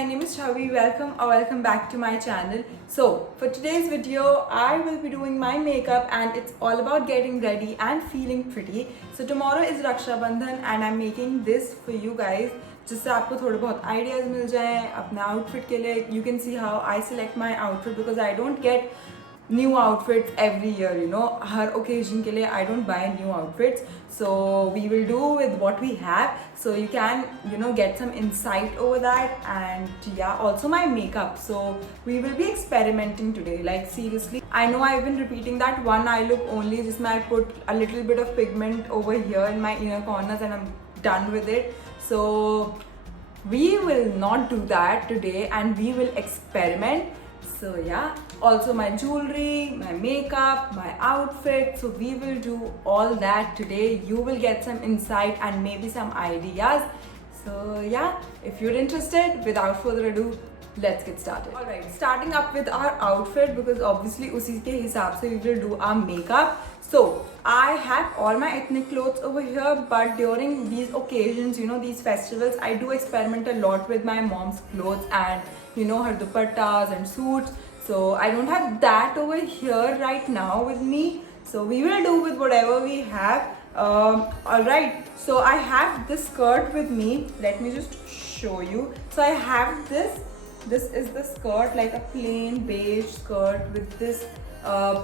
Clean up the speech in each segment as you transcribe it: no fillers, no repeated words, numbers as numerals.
my name is Chavi. Welcome back to my channel. So for today's video, I will be doing my makeup and it's all about getting ready and feeling pretty. So tomorrow is Raksha Bandhan and I'm making this for you guys जिससे आपको थोड़े बहुत ideas मिल जाएं अपने outfit के लिए. You can see how I select my outfit because I don't get new outfits every year, you know. Her occasion के लिए I don't buy new outfits. So we will do with what we have. So you can, you know, get some insight over that. And yeah, also my makeup. So we will be experimenting today. Like seriously, I know I've been repeating that one eye look only. Just I put a little bit of pigment over here in my inner corners and I'm done with it. So we will not do that today and we will experiment. So yeah, also my jewelry, my makeup, my outfit. So we will do all that today. You will get some insight and maybe some ideas. So yeah, if you're interested, without further ado, let's get started. Alright, starting up with our outfit because obviously उसी के हिसाब से we will do our makeup. So I have all my ethnic clothes over here, but during these occasions, you know, these festivals, I do experiment a lot with my mom's clothes and, you know, her dupattas and suits. So I don't have that over here right now with me. So we will do with whatever we have. Alright, so I have this skirt with me. Let me just show you. So I have this. This is the skirt, like a plain beige skirt with this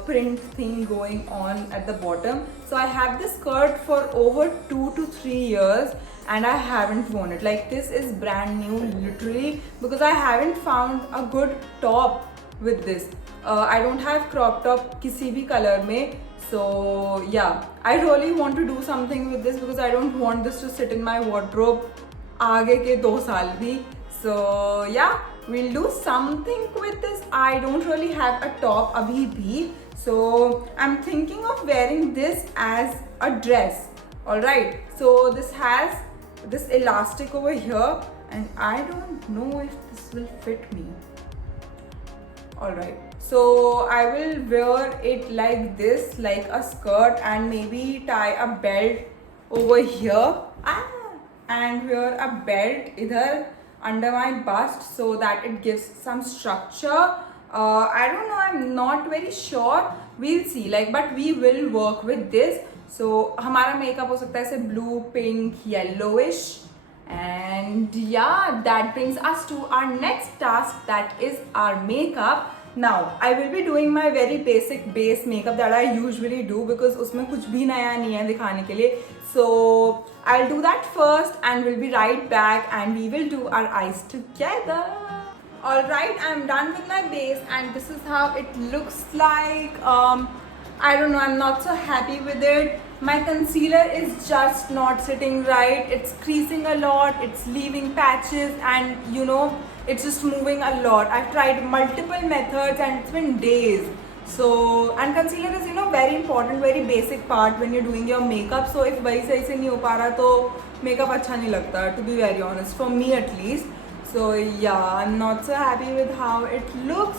print thing going on at the bottom. So I have this skirt for over 2 to 3 years and I haven't worn it. Like this is brand new literally because I haven't found a good top with this. I don't have crop top किसी भी color में. So yeah, I really want to do something with this because I don't want this to sit in my wardrobe आगे के 2 साल भी. So yeah, we'll do something with this. I don't really have a top abhi bhi. So I'm thinking of wearing this as a dress. Alright, so this has this elastic over here and I don't know if this will fit me. Alright, so I will wear it like this, like a skirt, and maybe tie a belt over here and wear a belt idhar under my bust so that it gives some structure. I don't know, I'm not very sure. We'll see, like, but we will work with this. So हमारा makeup हो सकता है ऐसे blue, pink, yellowish. And yeah, that brings us to our next task, that is our makeup. Now I will be doing my very basic base makeup that I usually do because उसमें कुछ भी नया नहीं है दिखाने के लिए. So I'll do that first and we'll be right back and we will do our eyes together. Alright, I'm done with my base and this is how it looks like. I don't know, I'm not so happy with it. My concealer is just not sitting right. It's creasing a lot, it's leaving patches, and you know, it's just moving a lot. I've tried multiple methods and it's been days. So, and concealer is, you know, very important, very basic part when you're doing your makeup. So if वही सही से नहीं हो पा रहा तो makeup अच्छा नहीं लगता, to be very honest, for me at least. So yeah, I'm not so happy with how it looks,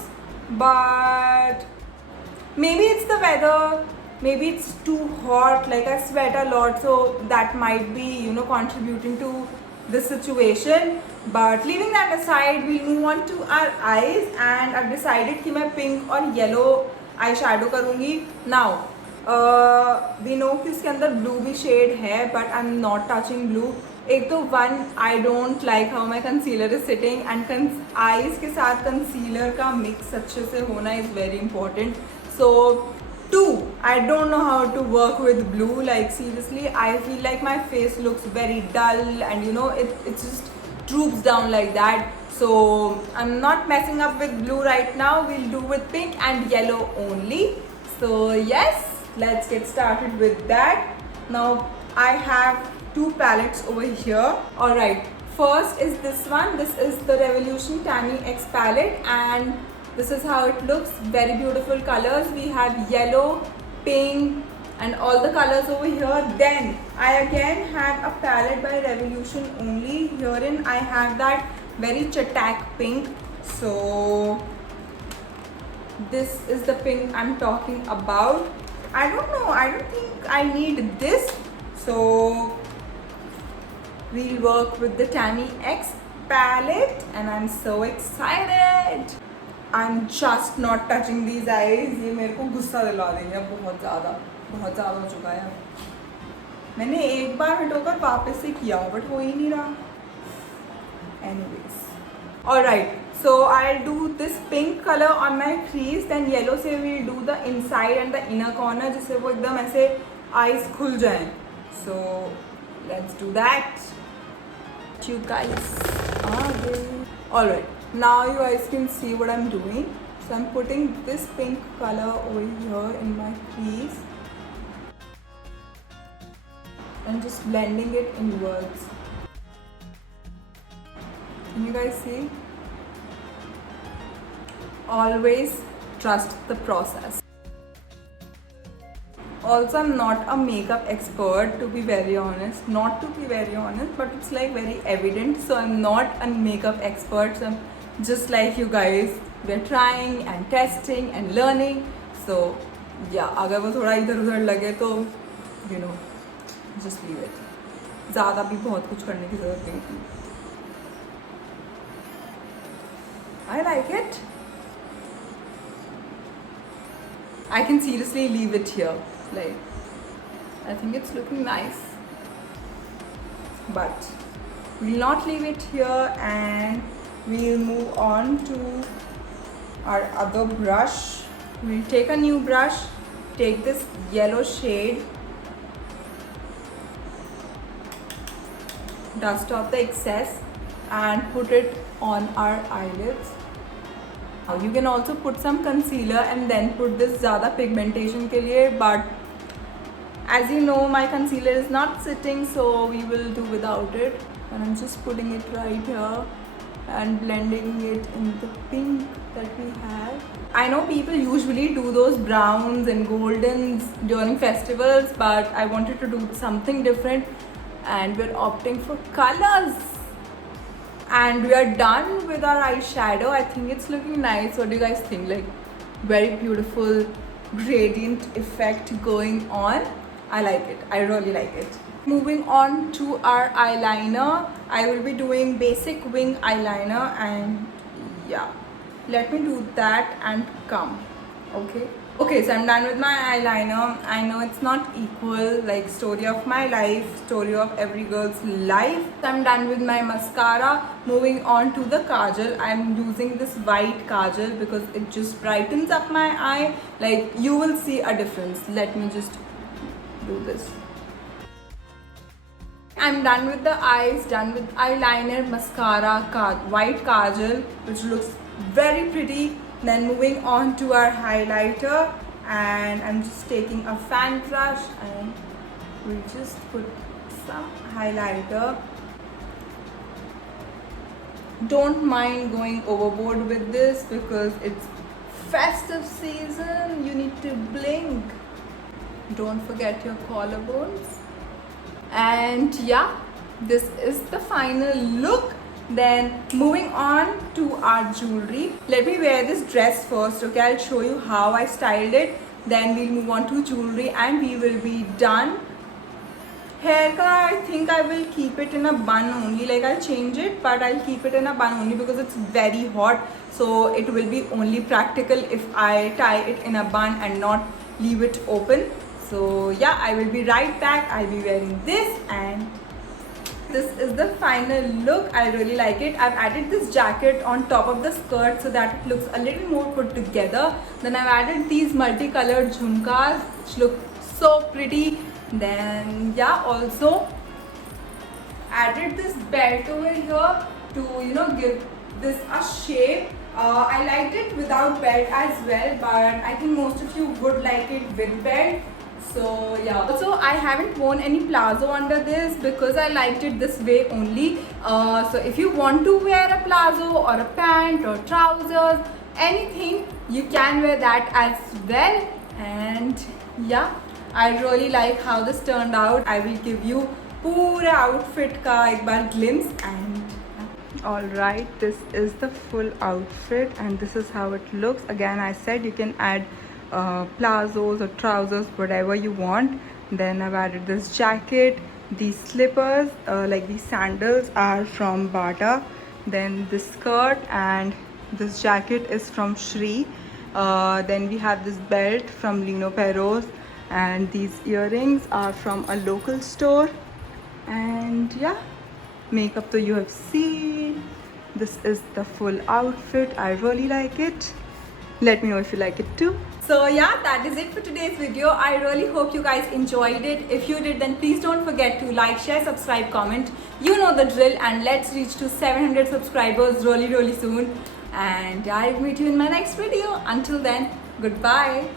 but maybe it's the weather, maybe it's too hot, like I sweat a lot, so that might be, you know, contributing to the situation. But leaving that aside, we'll move on to our eyes and I've decided कि मैं pink और yellow eyeshadow करूँगी. Now we know कि इसके अंदर blue भी shade है, but I'm not touching blue. एक तो one, I don't like how my concealer is sitting, and eyes के साथ concealer का mix अच्छे से होना is very important. So 2, I don't know how to work with blue. Like seriously, I feel like my face looks very dull and you know, it just droops down like that. So I'm not messing up with blue right now. We'll do with pink and yellow only. So yes, let's get started with that. Now I have 2 palettes over here. Alright, first is this one. This is the Revolution Tammy X palette and this is how it looks. Very beautiful colors. We have yellow, pink and all the colors over here. Then I again have a palette by Revolution only. Herein I have that very chatak pink. So this is the pink I'm talking about. I don't know, I don't think I need this. So we'll work with the Tammy X palette and I'm so excited. I'm just not touching these eyes. ये मेरे को गुस्सा दिला देंगे बहुत ज़्यादा हो चुका है. मैंने एक बार हटोकर वापस से किया बट हो ही नहीं रहा. Anyways, alright. So I'll do this pink color on my crease. Then yellow से we'll do the inside and the inner corner जिससे वो एकदम ऐसे eyes खुल जाएं. So let's do that. You guys are there. Alright. Now you guys can see what I'm doing. So I'm putting this pink color over here in my crease and just blending it inwards. Can you guys see? Always trust the process. Also, I'm not a makeup expert, to be very honest. Not to be very honest, but it's like very evident. So I'm not a makeup expert. So I'm just like you guys. We're trying and testing and learning. So yeah, अगर वो थोड़ा इधर उधर लगे तो you know, just leave it. ज़्यादा भी बहुत कुछ करने की ज़रूरत नहीं थी. I like it. I can seriously leave it here. Like, I think it's looking nice. But we'll not leave it here and we'll move on to our other brush. We'll take a new brush, take this yellow shade, dust off the excess and put it on our eyelids. Now you can also put some concealer and then put this ज़्यादा pigmentation के लिए, but as you know my concealer is not sitting, so we will do without it. And I'm just putting it right here and blending it in the pink that we have. I know people usually do those browns and goldens during festivals, but I wanted to do something different and we're opting for colors. And we are done with our eyeshadow. I think it's looking nice. What do you guys think? Like, very beautiful gradient effect going on. I like it. I really like it. Moving on to our eyeliner. I will be doing basic wing eyeliner and yeah. Let me do that and come. Okay. Okay, so I'm done with my eyeliner. I know it's not equal, like story of my life, story of every girl's life. So I'm done with my mascara. Moving on to the kajal. I'm using this white kajal because it just brightens up my eye. Like, you will see a difference. Let me just do this. I'm done with the eyes, done with eyeliner, mascara, white kajal, which looks very pretty. Then moving on to our highlighter, and I'm just taking a fan brush and we'll just put some highlighter. Don't mind going overboard with this because it's festive season. You need to blink. Don't forget your collarbones. And yeah, this is the final look. Then moving on to our jewelry. Let me wear this dress first, okay? I'll show you how I styled it. Then we'll move on to jewelry and we will be done. Hair color, I think I will keep it in a bun only. Like, I'll change it, but I'll keep it in a bun only because it's very hot. So it will be only practical if I tie it in a bun and not leave it open. So yeah, I will be right back. I'll be wearing this and this is the final look. I really like it. I've added this jacket on top of the skirt so that it looks a little more put together. Then I've added these multicolored jhumkas which look so pretty. Then yeah, also added this belt over here to, you know, give this a shape. I liked it without belt as well, but I think most of you would like it with belt. So yeah, also I haven't worn any plazo under this because I liked it this way only. So if you want to wear a plazo or a pant or trousers, anything, you can wear that as well. And yeah, I really like how this turned out. I will give you पूरे outfit का एक बार glimpse. And alright, this is the full outfit and this is how it looks. Again, I said you can add plazos or trousers, whatever you want. Then I've added this jacket. These slippers, like these sandals, are from Bata Then this skirt and this jacket is from Shri. Then we have this belt from Lino Perros, and these earrings are from a local store. And yeah, makeup so you have seen. This is the full outfit. I really like it. Let me know if you like it too. So yeah, that is it for today's video. I really hope you guys enjoyed it. If you did, then please don't forget to like, share, subscribe, comment. You know the drill, and let's reach to 700 subscribers really soon. And I'll meet you in my next video. Until then, goodbye.